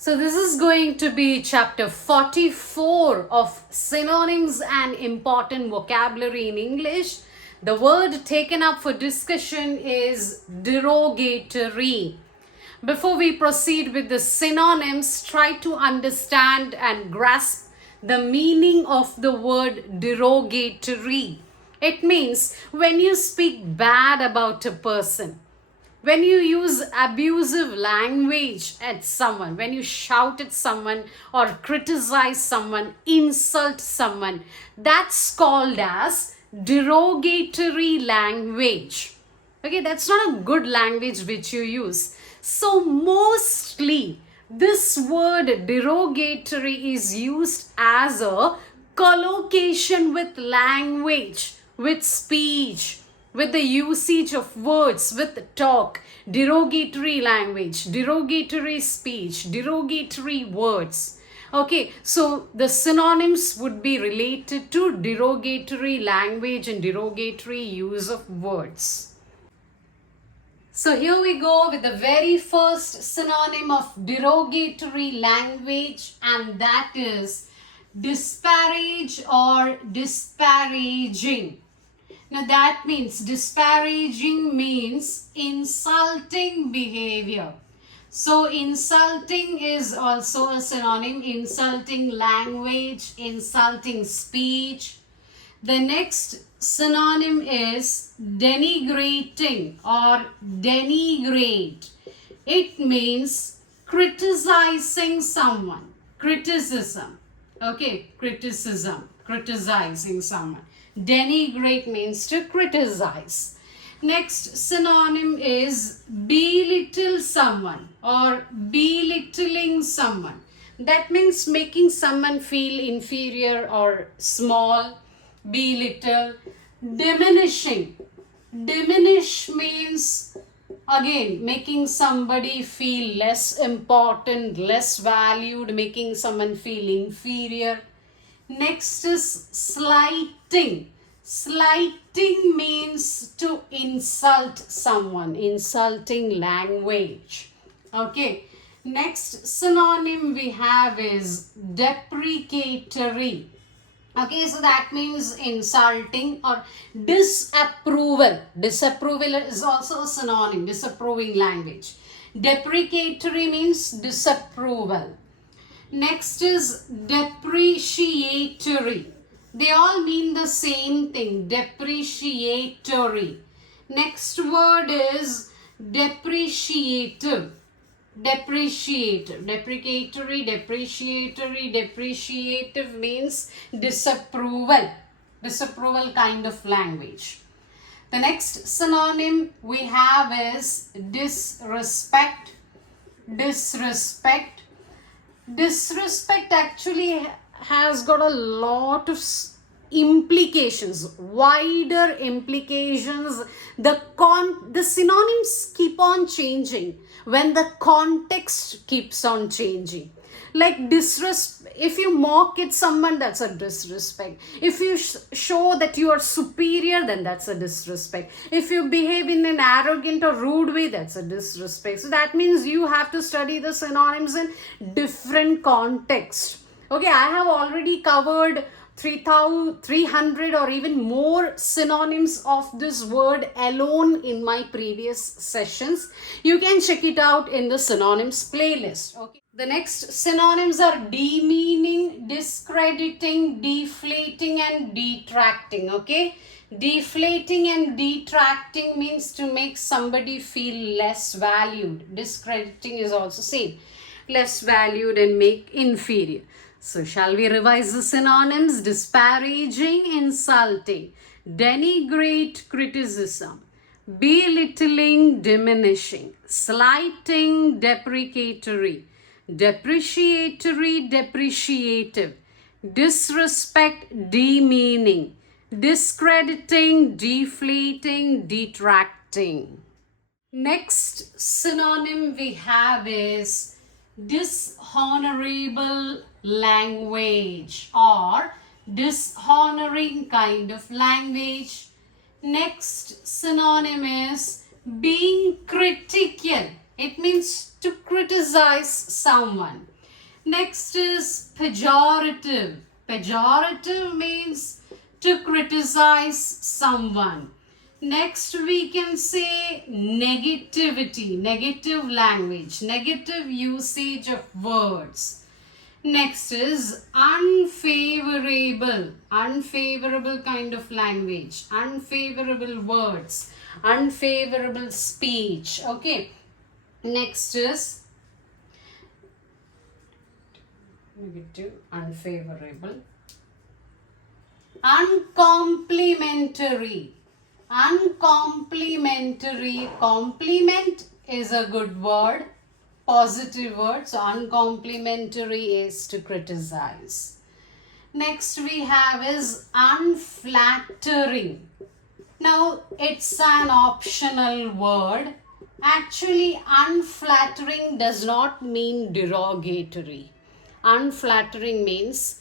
So this is going to be chapter 44 of Synonyms and Important Vocabulary in English. The word taken up for discussion is derogatory. Before we proceed with the synonyms, try to understand and grasp the meaning of the word derogatory. It means when you speak bad about a person, when you use abusive language at someone, when you shout at someone or criticize someone, insult someone, that's called as derogatory language. Okay, that's not a good language which you use. So mostly this word derogatory is used as a collocation with language, with speech, with the usage of words, with talk, derogatory language, derogatory speech, derogatory words. Okay, so the synonyms would be related to derogatory language and derogatory use of words. So here we go with the very first synonym of derogatory language, and that is disparage or disparaging. Now that means disparaging means insulting behavior. So insulting is also a synonym, insulting language, insulting speech. The next synonym is denigrating or denigrate. It means criticizing someone, criticism. Okay, criticism, criticizing someone. Denigrate means to criticize. Next synonym is belittle someone or belittling someone. That means making someone feel inferior or small. Belittle. Diminishing. Diminish means again making somebody feel less important, less valued, making someone feel inferior. Next is slighting. Slighting means to insult someone, insulting language. Okay. Next synonym we have is deprecatory. Okay, so that means insulting or disapproval. Disapproval is also a synonym, disapproving language. Deprecatory means disapproval. Next is depreciatory. They all mean the same thing, depreciatory. Next word is depreciative. Depreciative, deprecatory, depreciatory, depreciative means disapproval, disapproval kind of language. The next synonym we have is disrespect. Disrespect. Disrespect actually has got a lot of implications, wider implications. The synonyms keep on changing when the context keeps on changing. Like disrespect, if you mock at someone, that's a disrespect. If you show that you are superior, then that's a disrespect. If you behave in an arrogant or rude way, that's a disrespect. So that means you have to study the synonyms in different contexts. Okay, I have already covered 300 or even more synonyms of this word alone in my previous sessions. You can check it out in the synonyms playlist. Okay. The next synonyms are demeaning, discrediting, deflating and detracting. Okay. Deflating and detracting means to make somebody feel less valued. Discrediting is also same. Less valued and make inferior. So shall we revise the synonyms? Disparaging, insulting, denigrate, criticism, belittling, diminishing, slighting, deprecatory, depreciatory, depreciative, disrespect, demeaning, discrediting, deflating, detracting. Next synonym we have is dishonorable language or dishonoring kind of language. Next synonym is being critical It means to criticize someone. Next is pejorative. Pejorative means to criticize someone. Next we can say negativity, negative language, negative usage of words. Next is unfavorable, unfavorable kind of language, unfavorable words, unfavorable speech. Okay. Next is negative, unfavorable, uncomplimentary. Uncomplimentary. Compliment is a good word, positive word. So uncomplimentary is to criticize. Next we have is unflattering. Now it's an optional word. Actually, unflattering does not mean derogatory. Unflattering means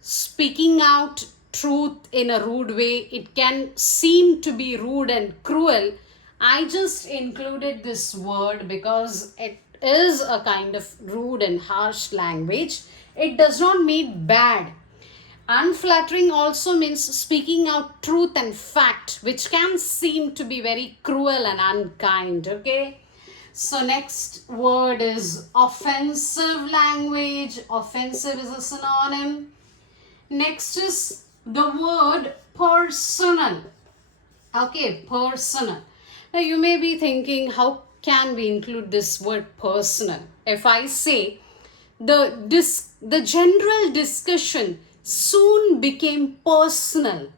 speaking out truth in a rude way. It can seem to be rude and cruel. I just included this word because it is a kind of rude and harsh language. It does not mean bad. Unflattering also means speaking out truth and fact, which can seem to be very cruel and unkind. Okay. So next word is offensive language. Offensive is a synonym. Next is the word personal. Okay, personal. Now you may be thinking, how can we include this word personal? If I say the general discussion soon became personal,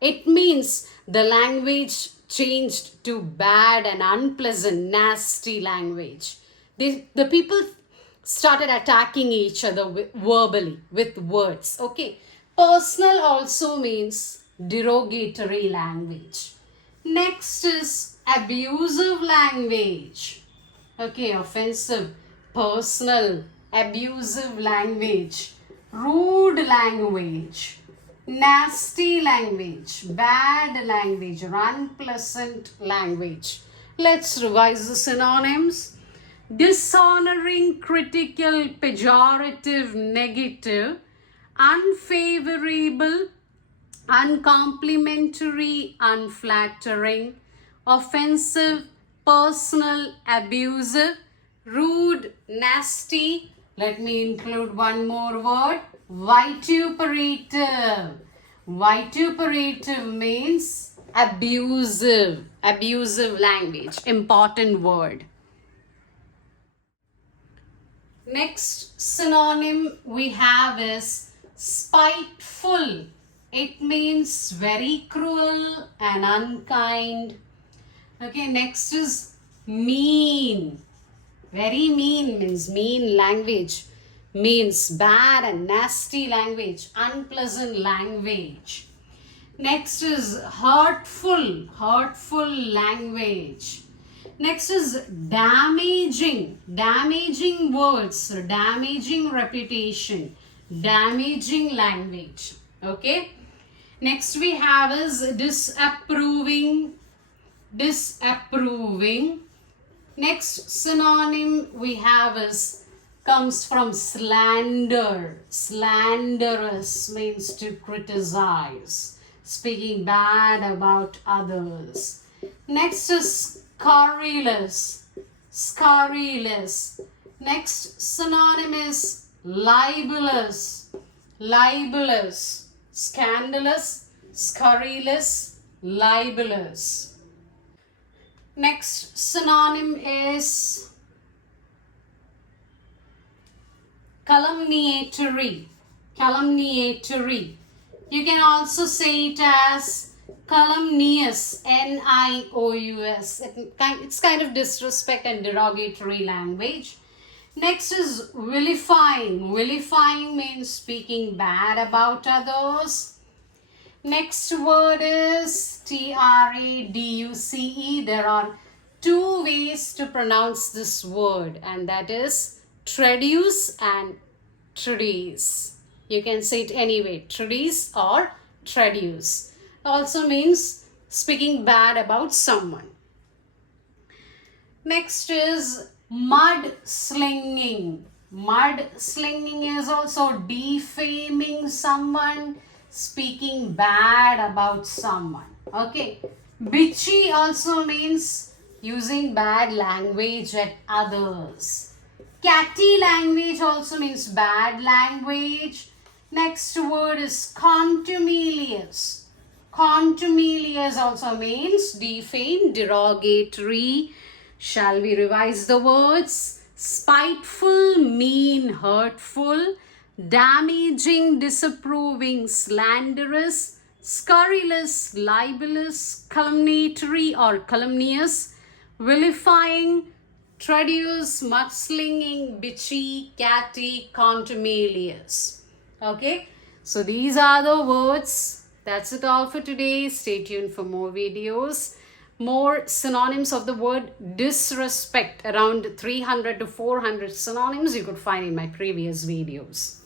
it means the language changed to bad and unpleasant, nasty language. The people started attacking each other verbally with words. Okay. Personal also means derogatory language. Next is abusive language. Okay, offensive, personal, abusive language, rude language, nasty language, bad language, or unpleasant language. Let's revise the synonyms. Dishonoring, critical, pejorative, negative, unfavorable, uncomplimentary, unflattering, offensive, personal, abusive, rude, nasty. Let me include one more word, vituperative. Vituperative means abusive, abusive language, important word. Next synonym we have is spiteful. It means very cruel and unkind. Okay, next is mean. Very mean means mean language, means bad and nasty language, unpleasant language. Next is hurtful, hurtful language. Next is damaging, damaging words, damaging reputation, damaging language. Okay. Next we have is disapproving, disapproving. Next synonym we have is comes from slander. Slanderous means to criticize, speaking bad about others. Next is scurrilous, scurrilous. Next synonym is libelous, libelous, scandalous, scurrilous, libelous. Next synonym is calumniatory, calumniatory. You can also say it as calumnious, N-I-O-U-S. It's kind of disrespect and derogatory language. Next is vilifying. Vilifying means speaking bad about others. Next word is traduce. There are two ways to pronounce this word, and that is traduce and traduce. You can say it anyway, traduce or traduce. Also means speaking bad about someone. Next is mudslinging. Mudslinging is also defaming someone, speaking bad about someone. Okay. Bitchy also means using bad language at others. Catty language also means bad language. Next word is contumelious. Contumelious also means defame, derogatory. Shall we revise the words? Spiteful, mean, hurtful, damaging, disapproving, slanderous, scurrilous, libelous, calumniatory or calumnious, vilifying, traduce, mudslinging, bitchy, catty, contumelious. Okay, so these are the words. That's it all for today. Stay tuned for more videos. More synonyms of the word disrespect. Around 300 to 400 synonyms you could find in my previous videos.